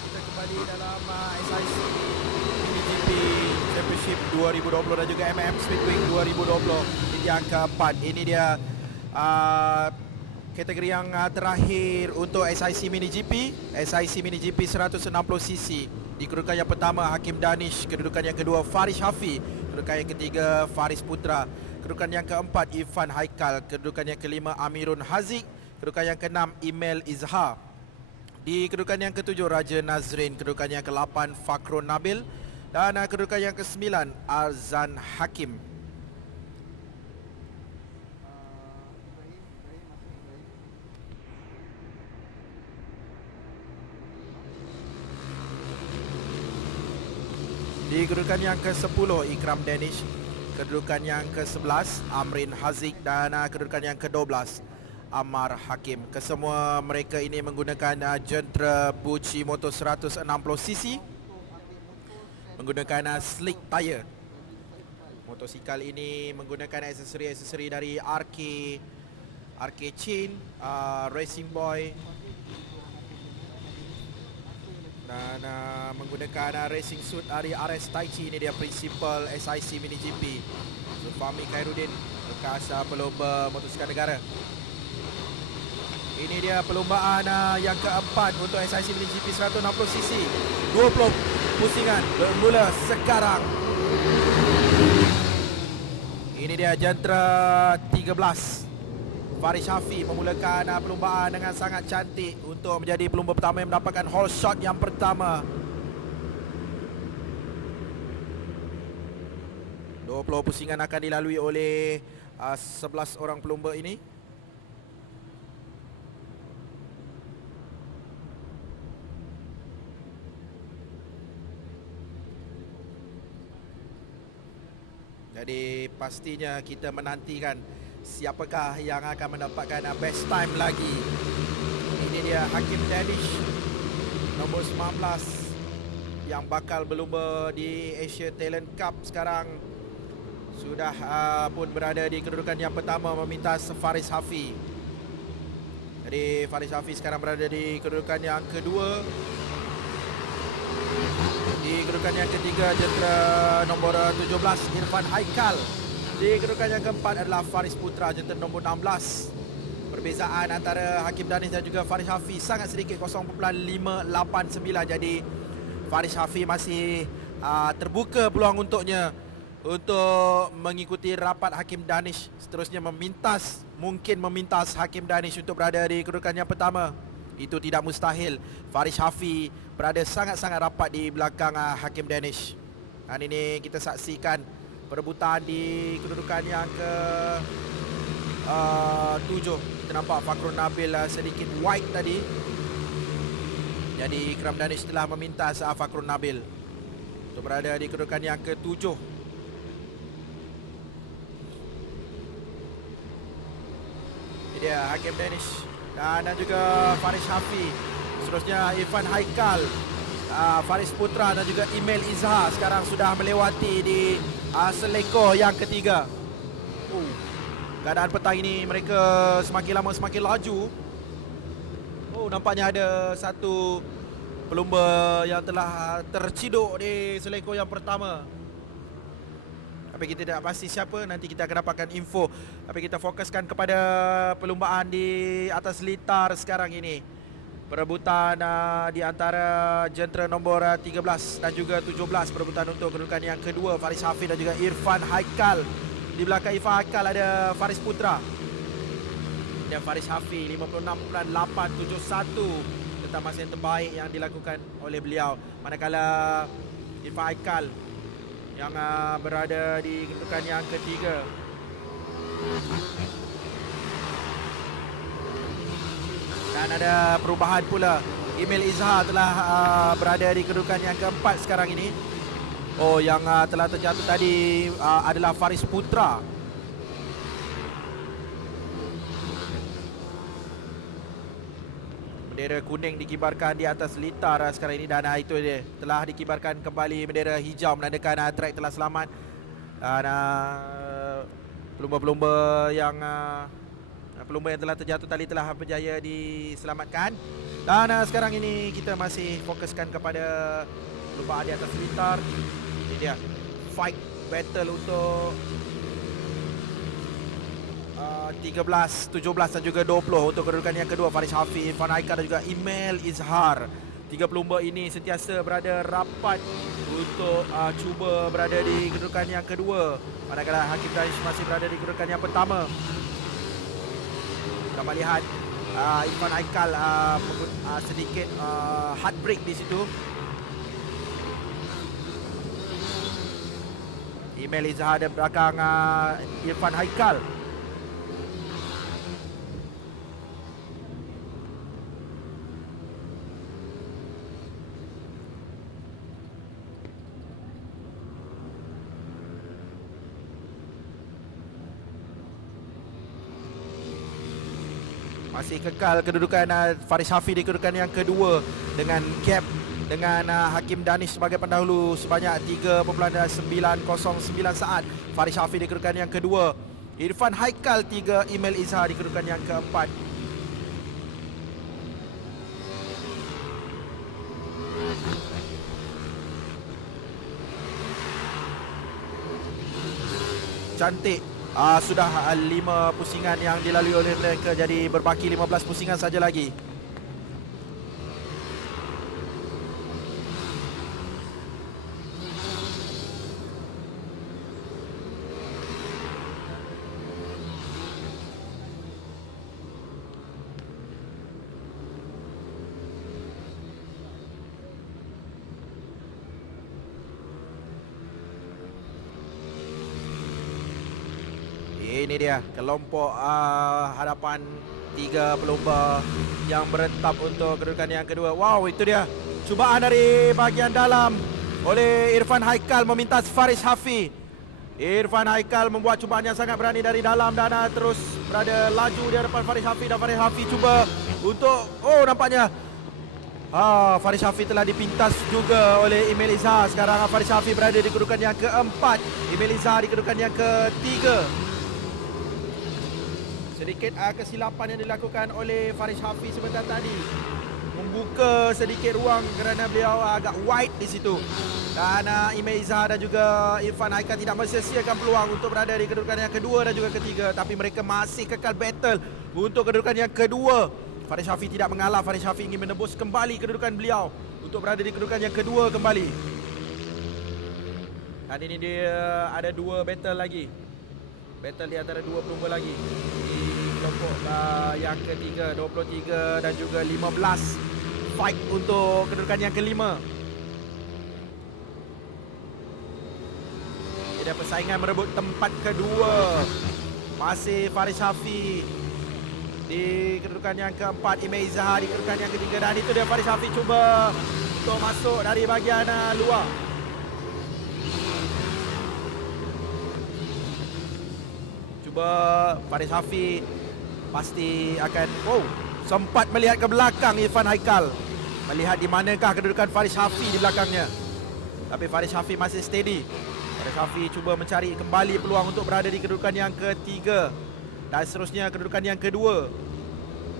kita kembali dalam SIC MiniGP Championship 2020 dan juga Speedway 2020 di yang keempat. Ini dia kategori yang terakhir untuk SIC MiniGP 160cc. Di kedudukan yang pertama Hakim Danish, kedudukan yang kedua Faris Hafi, kedudukan yang ketiga Faris Putra, kedudukan yang keempat Irfan Haikal, kedudukan yang kelima Amirun Haziq, kedudukan yang keenam Email Izhar. Di kedudukan yang ketujuh Raja Nazrin, kedudukan yang ke-8 Fakrun Nabil dan kedudukan yang ke-9 Arzan Hakim. Di kedudukan yang ke-10 Ikram Danish, kedudukan yang ke-11 Amrin Haziq dan kedudukan yang ke-12 Ammar Hakim. Kesemua mereka ini menggunakan jentera Bucci Moto 160cc, menggunakan slick tire. Motosikal ini menggunakan aksesori dari RK Chain, Racing Boy dan menggunakan racing suit dari RS Taichi. Ini dia principal SIC MiniGP Zulfami Khairuddin bekas pelomba motosikal negara. Ini dia perlombaan yang keempat untuk SIC MiniGP 160cc. 20 pusingan bermula sekarang. Ini dia jentera 13 Faris Hafi memulakan perlombaan dengan sangat cantik untuk menjadi pelumba pertama yang mendapatkan hole shot yang pertama. 20 pusingan akan dilalui oleh 11 orang pelumba ini. Jadi pastinya kita menantikan siapakah yang akan mendapatkan best time lagi. Ini dia Hakim Danish nombor 19 yang bakal berlumba di Asia Talent Cup sekarang. Sudah pun berada di kedudukan yang pertama memintas Faris Hafi. Jadi Faris Hafi sekarang berada di kedudukan yang kedua. Di kedudukan yang ketiga jentera nombor 17 Irfan Haikal. Di kedudukan yang keempat adalah Faris Putra jentera nombor 16. Perbezaan antara Hakim Danish dan juga Faris Hafi sangat sedikit, 0.589. Jadi Faris Hafi masih terbuka peluang untuknya untuk mengikuti rapat Hakim Danish. Seterusnya mungkin memintas Hakim Danish untuk berada di kedudukan yang pertama. Itu tidak mustahil. Faris Hafi berada sangat-sangat rapat di belakang Hakim Danish. Dan ini kita saksikan perebutan di kedudukan yang ke 7. Kita nampak Fakrun Nabil sedikit wide tadi. Jadi Ikram Danish telah memintas Fakrun Nabil untuk berada di kedudukan yang ke 7. Ini dia Hakim Danish dan juga Faris Hafi. Seterusnya Irfan Haikal, Faris Putra dan juga Email Izhar sekarang sudah melewati di selekor yang ketiga. Keadaan petang ini mereka semakin lama semakin laju. Nampaknya ada satu pelumba yang telah terciduk di selekor yang pertama. Tapi kita tidak pasti siapa, nanti kita akan dapatkan info. Tapi kita fokuskan kepada perlumbaan di atas litar sekarang ini. Perebutan di antara jentera nombor 13 dan juga 17. Perebutan untuk kedudukan yang kedua Faris Hafi dan juga Irfan Haikal. Di belakang Irfan Haikal ada Faris Putra dan Faris Hafi 56.871. Tentang masa yang terbaik yang dilakukan oleh beliau. Manakala Irfan Haikal yang berada di kedudukan yang ketiga. Dan ada perubahan pula. Email Izhar telah berada di kedudukan yang keempat sekarang ini. Yang telah terjatuh tadi adalah Faris Putra. Bendera kuning dikibarkan di atas litar sekarang ini dan itu dia, telah dikibarkan kembali bendera hijau menandakan track telah selamat. Dan pelumba-pelumba yang pelumba yang telah terjatuh tali telah berjaya diselamatkan. Dan sekarang ini kita masih fokuskan kepada perlumbaan di atas pintar. Ini dia fight battle untuk 13, 17 dan juga 20 untuk kedudukan yang kedua. Faris Hafiz, Irfan Haikal dan juga Email Izhar. Tiga pelumba ini sentiasa berada rapat untuk cuba berada di kedudukan yang kedua, manakala Hakim Danish masih berada di kedudukan yang pertama. Kita lihat Irfan Haikal sedikit heartbreak di situ. Email Izhar di belakang Irfan Haikal. Masih kekal kedudukan Faris Hafiz di kedudukan yang kedua dengan gap dengan Hakim Danish sebagai pendahulu sebanyak 3.909 saat. Faris Hafiz di kedudukan yang kedua, Irfan Haikal 3, Email Izhar di kedudukan yang keempat. Cantik. Sudah 5 pusingan yang dilalui oleh mereka, jadi berbaki 15 pusingan saja lagi. Ini dia kelompok hadapan 3 pelumba yang beretap untuk kedudukan yang kedua. Wow, itu dia cubaan dari bahagian dalam oleh Irfan Haikal memintas Faris Hafiz. Irfan Haikal membuat cubaan yang sangat berani dari dalam dan terus berada laju di hadapan Faris Hafiz, dan Faris Hafiz cuba untuk nampaknya Faris Hafiz telah dipintas juga oleh Email Izhar. Sekarang Faris Hafiz berada di kedudukan yang keempat, Email Izhar di kedudukan yang ketiga. Sedikit kesilapan yang dilakukan oleh Faris Hafiz sebentar tadi, membuka sedikit ruang kerana beliau agak wide di situ. Dan Email Izhar dan juga Irfan Haikal tidak mensia-siakan peluang untuk berada di kedudukan yang kedua dan juga ketiga, tapi mereka masih kekal battle untuk kedudukan yang kedua. Faris Hafiz tidak mengalah. Faris Hafiz ingin menebus kembali kedudukan beliau untuk berada di kedudukan yang kedua kembali. Dan ini dia ada 2 battle lagi. Battle di antara 2 pelumba lagi di kelompok yang ketiga, 23 dan juga 15. Fight untuk kedudukan yang kelima. Ada persaingan merebut tempat kedua. Masih Faris Hafiz di kedudukan yang keempat, Email Izhar di kedudukan yang ketiga. Dan itu dia Faris Hafiz cuba untuk masuk dari bahagian luar. Cuba Faris Hafiz pasti akan sempat melihat ke belakang Irfan Haikal, melihat di manakah kedudukan Faris Hafiz di belakangnya. Tapi Faris Hafiz masih steady. Faris Hafiz cuba mencari kembali peluang untuk berada di kedudukan yang ketiga dan seterusnya kedudukan yang kedua,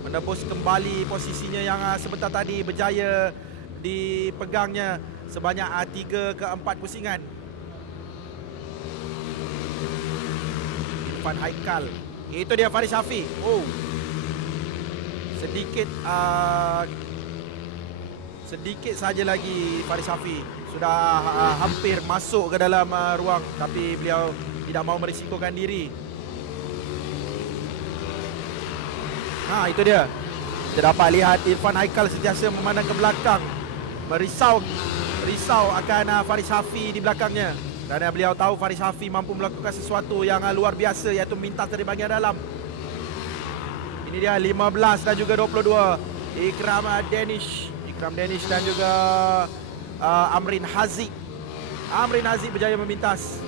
menebus kembali posisinya yang sebentar tadi berjaya dipegangnya sebanyak 3 ke 4 pusingan. Irfan Haikal, itu dia Faris Hafiz. Sedikit saja lagi Faris Hafiz sudah hampir masuk ke dalam ruang, tapi beliau tidak mahu merisikokan diri. Itu dia. Kita dapat lihat Irfan Haikal sentiasa memandang ke belakang, merisau akan Faris Hafiz di belakangnya. Kerana beliau tahu Faris Hafiz mampu melakukan sesuatu yang luar biasa, iaitu mintas dari bahagian dalam. Ini dia 15 dan juga 22. Ikram Danish dan juga Amrin Haziq. Amrin Haziq berjaya memintas.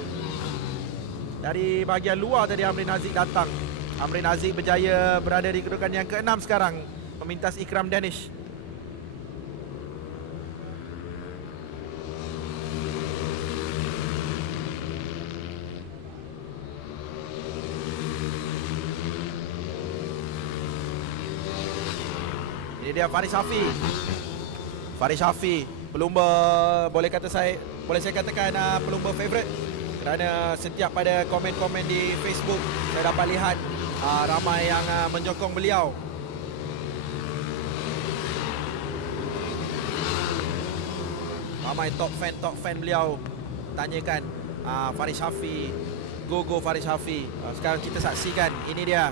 Dari bahagian luar tadi Amrin Haziq datang. Amrin Haziq berjaya berada di kedudukan yang ke-6 sekarang, memintas Ikram Danish. Ini dia Faris Hafi. Faris Hafi, pelumba boleh saya katakan pelumba favourite, kerana setiap pada komen-komen di Facebook saya dapat lihat ramai yang menyokong beliau. Ramai top fan beliau tanyakan Faris Hafi, go Faris Hafi. Sekarang kita saksikan, ini dia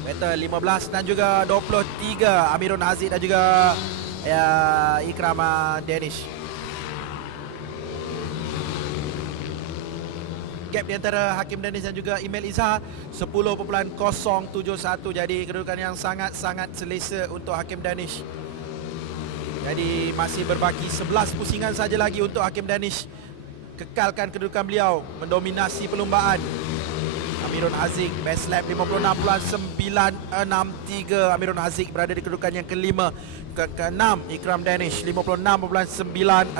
battle 15 dan juga 23, Amirul Haziq dan juga Ikram Danish. Gap di antara Hakim Danish dan juga Email Izhar 10.071. Jadi kedudukan yang sangat-sangat selesa untuk Hakim Danish. Jadi masih berbaki 11 pusingan saja lagi untuk Hakim Danish kekalkan kedudukan beliau, mendominasi perlumbaan. Amirul Haziq best lap 56.963. Amirul Haziq berada di kedudukan yang kelima. Ke-6 Ikram Danish 56.967.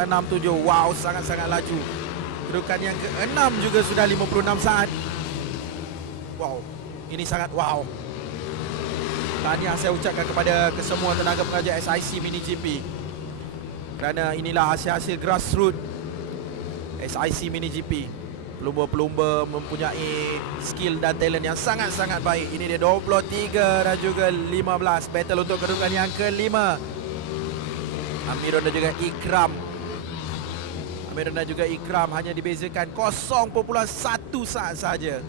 Wow, sangat-sangat laju. Kedudukan yang ke-6 juga sudah 56 saat. Wow, ini sangat wow. Tahniah saya ucapkan kepada kesemua tenaga pengajar SIC Mini GP, kerana inilah hasil-hasil grassroots SIC Mini GP. Pelumba-pelumba mempunyai skill dan talent yang sangat-sangat baik. Ini dia 23 dan juga 15. Battle untuk kedudukan yang kelima. Amirul dan juga Ikram. Amirul dan juga Ikram hanya dibezakan 0.1 saat saja.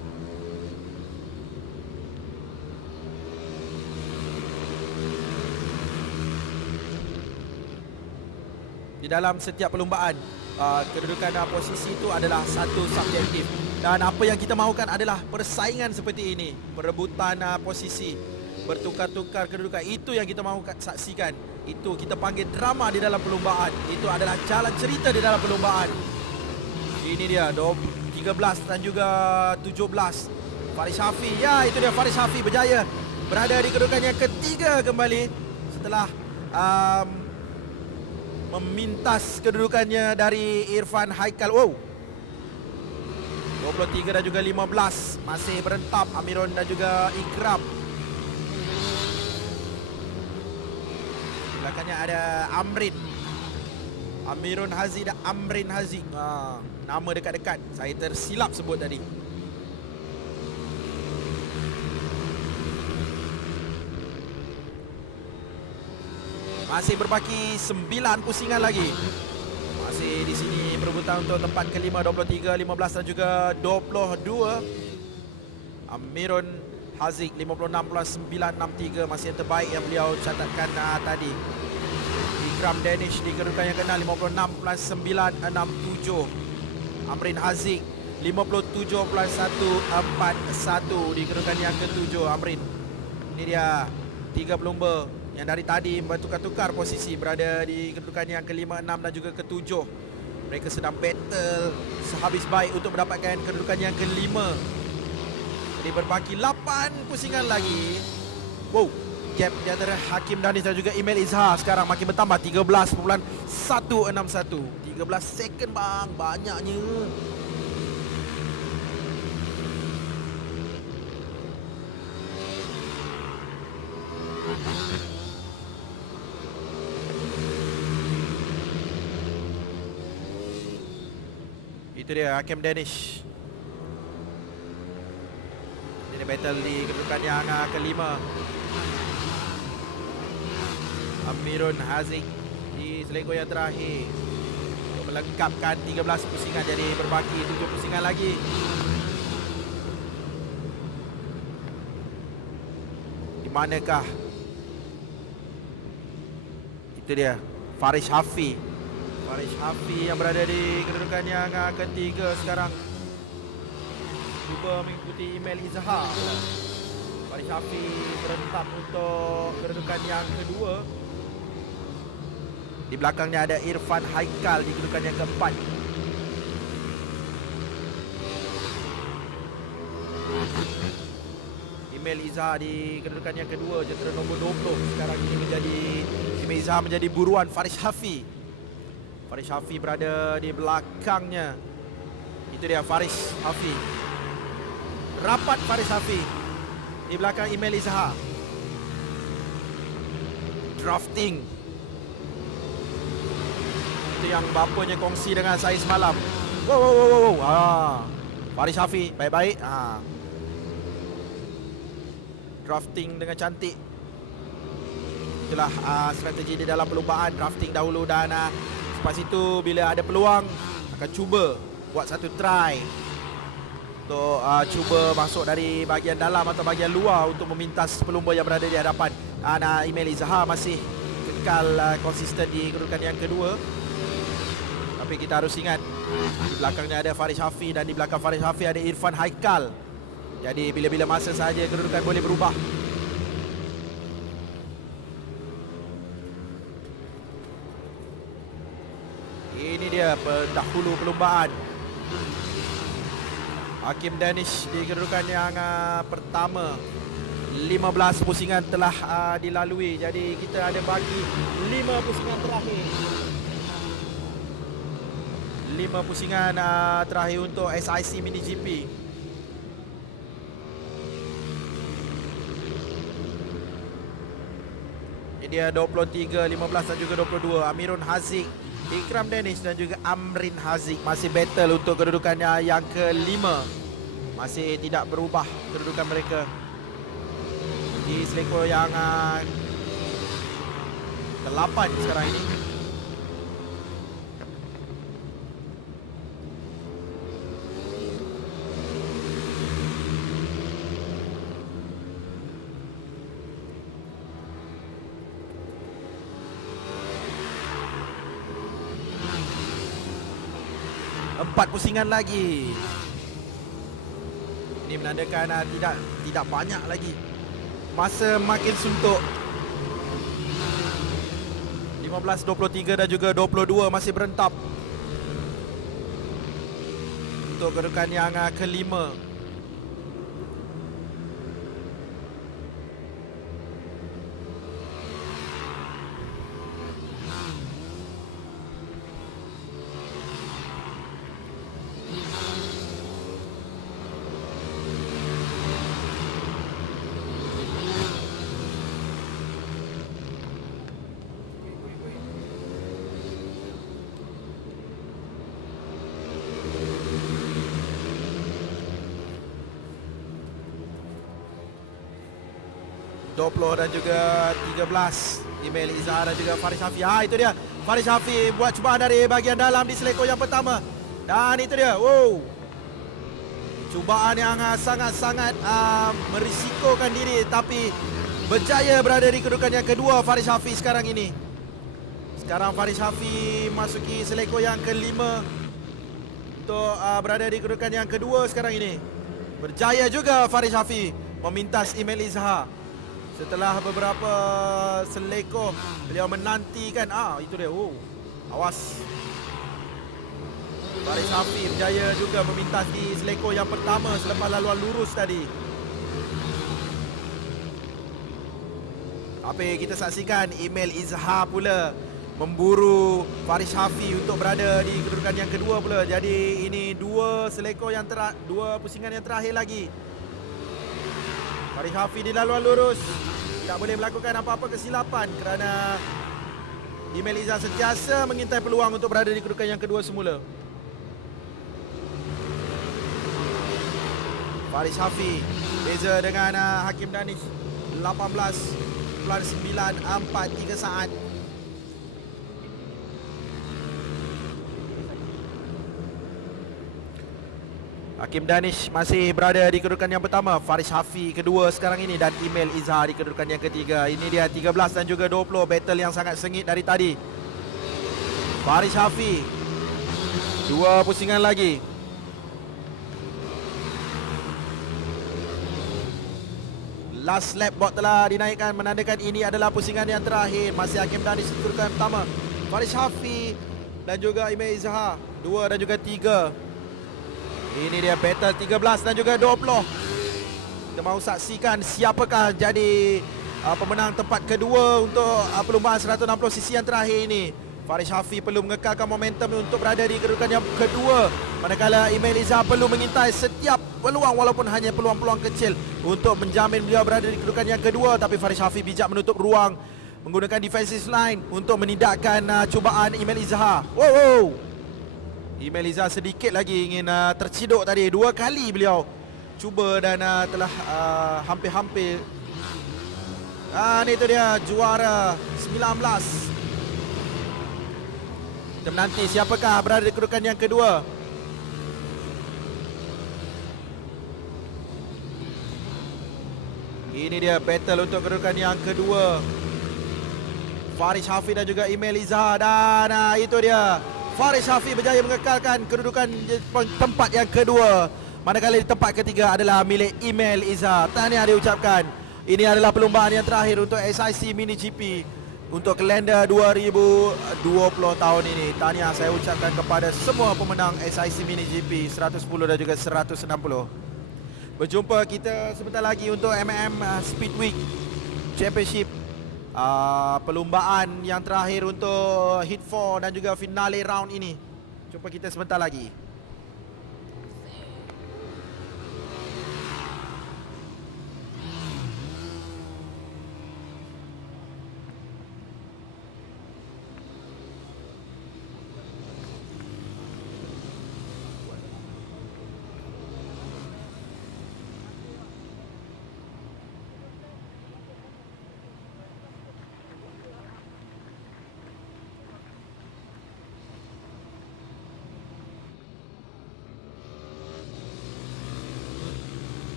Di dalam setiap perlumbaan, kedudukan posisi itu adalah satu subjektif, dan apa yang kita mahukan adalah persaingan seperti ini, perebutan posisi, bertukar-tukar kedudukan. Itu yang kita mahu saksikan. Itu kita panggil drama di dalam perlumbaan. Itu adalah jalan cerita di dalam perlumbaan. Ini dia 13 dan juga 17. Faris Hafi, ya itu dia Faris Hafi berjaya berada di kedudukan yang ketiga kembali setelah memintas kedudukannya dari Irfan Haikal. Wow, 23 dan juga 15 masih berentap Amirul dan juga Ikram. Belakangnya ada Amrin, Amirul Haziq dan Amrin Haziq. Nama dekat-dekat, saya tersilap sebut tadi. Masih berbaki 9 pusingan lagi. Masih di sini perebutan untuk tempat kelima, 23, 15 dan juga 22. Amirul Haziq 56.963 masih yang terbaik yang beliau catatkan tadi. Ikram Danish di kedudukan yang ke-6 56.967. Amrin Haziq 57.141 di kedudukan yang ke-7. Amrin, ini dia 3 pelumba yang dari tadi bertukar-tukar posisi, berada di kedudukan yang ke-5, 6 dan juga ke-7. Mereka sedang battle sehabis baik untuk mendapatkan kedudukan yang ke-5. Jadi berbaki 8 pusingan lagi. Wow, gap di antara Hakim Danish dan juga Email Izhar sekarang makin bertambah, 13.161. 13 second bang, banyaknya. Itu dia Hakim Danish. Ini battle di kedudukan yang kelima. Amirul Haziq di selekor yang terakhir untuk melengkapkan 13 pusingan, jadi berbaki 7 pusingan lagi. Di manakah? Itu dia Faris Hafi. Faris Hafi yang berada di kedudukan yang ketiga sekarang, cuba mengikuti Email Izhar. Faris Hafi berentap untuk kedudukan yang kedua. Di belakangnya ada Irfan Haikal di kedudukan yang keempat. Email Izhar di kedudukan yang kedua, jentera nombor 20. Sekarang ini Email Izhar menjadi buruan Faris Hafi. Faris Hafi berada di belakangnya. Itu dia Faris Hafi. Rapat Faris Hafi di belakang Email Izhar. Drafting. Itu yang bapanya kongsi dengan saya semalam. Wow. Faris Hafi, baik-baik. Drafting dengan cantik. Itulah strategi di dalam perlumbaan. Drafting dahulu dan lepas itu bila ada peluang akan cuba buat satu try untuk cuba masuk dari bahagian dalam atau bahagian luar untuk memintas pelumba yang berada di hadapan. Email Izhar masih kekal konsisten di kedudukan yang kedua. Tapi kita harus ingat, di belakangnya ada Faris Hafi dan di belakang Faris Hafi ada Irfan Haikal. Jadi bila-bila masa sahaja kedudukan boleh berubah. Ini dia pendahulu perlumbaan. Hakim Danish di kedudukan yang pertama. 15 pusingan telah dilalui. Jadi kita ada bagi 5 pusingan terakhir. 5 pusingan terakhir untuk SIC Mini GP. Ini dia 23, 15 dan juga 22. Amirul Haziq, Ikram Danish dan juga Amrin Haziq masih battle untuk kedudukannya yang kelima. Masih tidak berubah kedudukan mereka di selekor yang ke-8 sekarang ini. Empat pusingan lagi. Ini menandakan tidak banyak lagi. Masa makin suntuk. 15, 23 dan juga 22 masih berentap untuk kedudukan yang kelima. Dan juga 13 Email Izhar dan juga Faris Hafi. Itu dia Faris Hafi buat cubaan dari bahagian dalam di selekor yang pertama. Dan itu dia, cubaan yang sangat-sangat merisikokan diri, tapi berjaya berada di kedudukan yang kedua Faris Hafi sekarang ini. Sekarang Faris Hafi masuki selekor yang kelima untuk berada di kedudukan yang kedua sekarang ini. Berjaya juga Faris Hafi memintas Email Izhar. Setelah beberapa selekor beliau menantikan. Itu dia. Awas. Faris Hafi berjaya juga memintas di selekor yang pertama selepas laluan lurus tadi. Tapi kita saksikan Email Izhar pula memburu Faris Hafi untuk berada di kedudukan yang kedua pula. Jadi ini dua pusingan yang terakhir lagi. Faris Hafi di laluan lurus tak boleh melakukan apa-apa kesilapan kerana Email Izhar sentiasa mengintai peluang untuk berada di kedudukan yang kedua semula. Faris Hafi beza dengan Hakim Danish 18.943 saat. Hakim Danish masih berada di kedudukan yang pertama. Faris Hafi kedua sekarang ini dan Email Izhar di kedudukan yang ketiga. Ini dia 13 dan juga 20. Battle yang sangat sengit dari tadi. Faris Hafi, dua pusingan lagi. Last lap board telah dinaikkan menandakan ini adalah pusingan yang terakhir. Masih Hakim Danish di kedudukan yang pertama. Faris Hafi dan juga Email Izhar 2 dan juga 3. Ini dia battle 13 dan juga 20. Kita mahu saksikan siapakah jadi pemenang tempat kedua untuk perlumbaan 160cc yang terakhir ini. Faris Hafi perlu mengekalkan momentum untuk berada di kedudukan yang kedua, manakala Email Izhar perlu mengintai setiap peluang walaupun hanya peluang-peluang kecil untuk menjamin beliau berada di kedudukan yang kedua. Tapi Faris Hafi bijak menutup ruang menggunakan defensive line untuk menindakkan cubaan Email Izhar. Wow. Email Izhar sedikit lagi ingin terciduk tadi. 2 kali beliau cuba dan telah hampir-hampir. Ini tu dia juara 19. Kita menanti siapakah berada di kedudukan yang kedua. Ini dia battle untuk kedudukan yang kedua. Faris Hafiz dan juga Email Izhar. Dan itu dia, Faris Hafiz berjaya mengekalkan kedudukan tempat yang kedua, manakala di tempat ketiga adalah milik Email Izhar. Tahniah diucapkan. Ini adalah perlumbaan yang terakhir untuk SIC Mini GP untuk kalender 2020 tahun ini. Tahniah saya ucapkan kepada semua pemenang SIC Mini GP 110 dan juga 160. Berjumpa kita sebentar lagi untuk Speed Week Championship, perlumbaan yang terakhir untuk Hit 4 dan juga finale round ini. Jumpa kita sebentar lagi.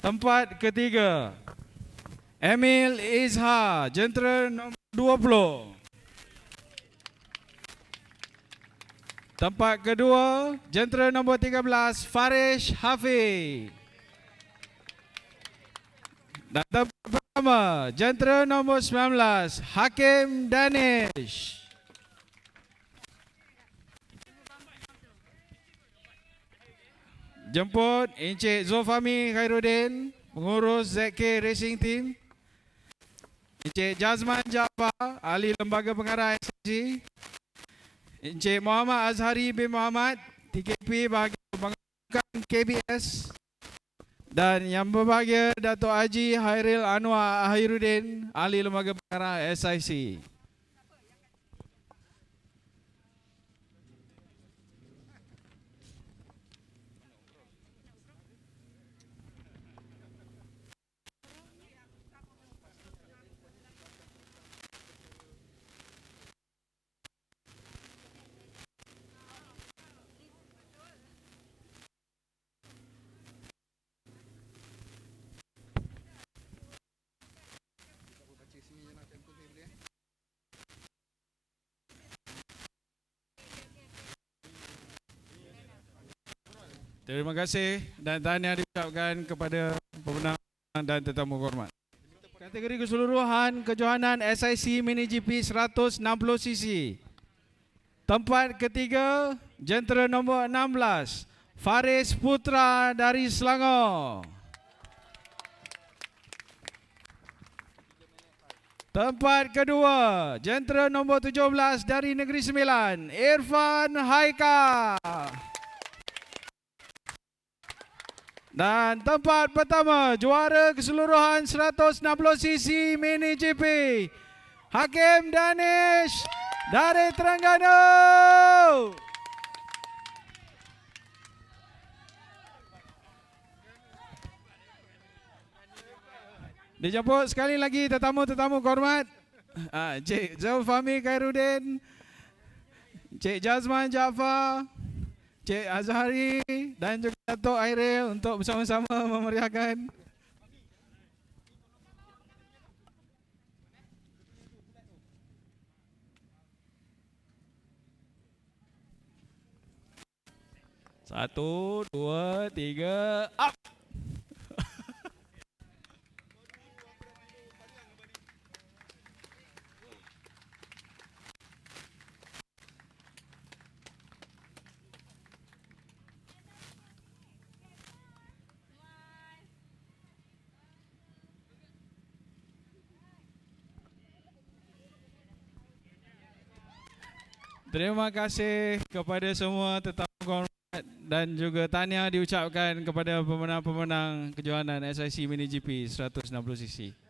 Tempat ketiga, Email Izhar, jentera nombor 20. Tempat kedua, jentera nombor 13, Faris Hafiz. Dan tempat pertama, jentera nombor 19, Hakim Danish. Jemput Encik Zulfami Khairuddin, pengurus ZK Racing Team. Encik Jazman Jaafar, ahli lembaga pengarah SSG. Encik Muhammad Azhari bin Muhammad, TKP bahagian pembangunan KBS. Dan yang berbahagia Dato' Haji Hairil Anwar Khairuddin, ahli lembaga pengarah SIC. Terima kasih dan tahniah diucapkan kepada pemenang dan tetamu hormat. Kategori keseluruhan kejohanan SIC Mini GP 160cc. Tempat ketiga, jentera nombor 16, Faris Putra dari Selangor. Tempat kedua, jentera nombor 17 dari Negeri Sembilan, Irfan Haikal. Dan tempat pertama, juara keseluruhan 160cc Mini GP, Hakim Danish dari Terengganu. Dijemput sekali lagi tetamu-tetamu kehormat, Encik Zulfami Khairuddin, Encik Jazman Jaafar, Encik Azhari dan juga Dato' Hairil untuk bersama-sama memeriahkan. Satu, dua, tiga, up! Terima kasih kepada semua tetamu kehormat dan juga tahniah diucapkan kepada pemenang-pemenang kejohanan SIC Mini GP 160cc.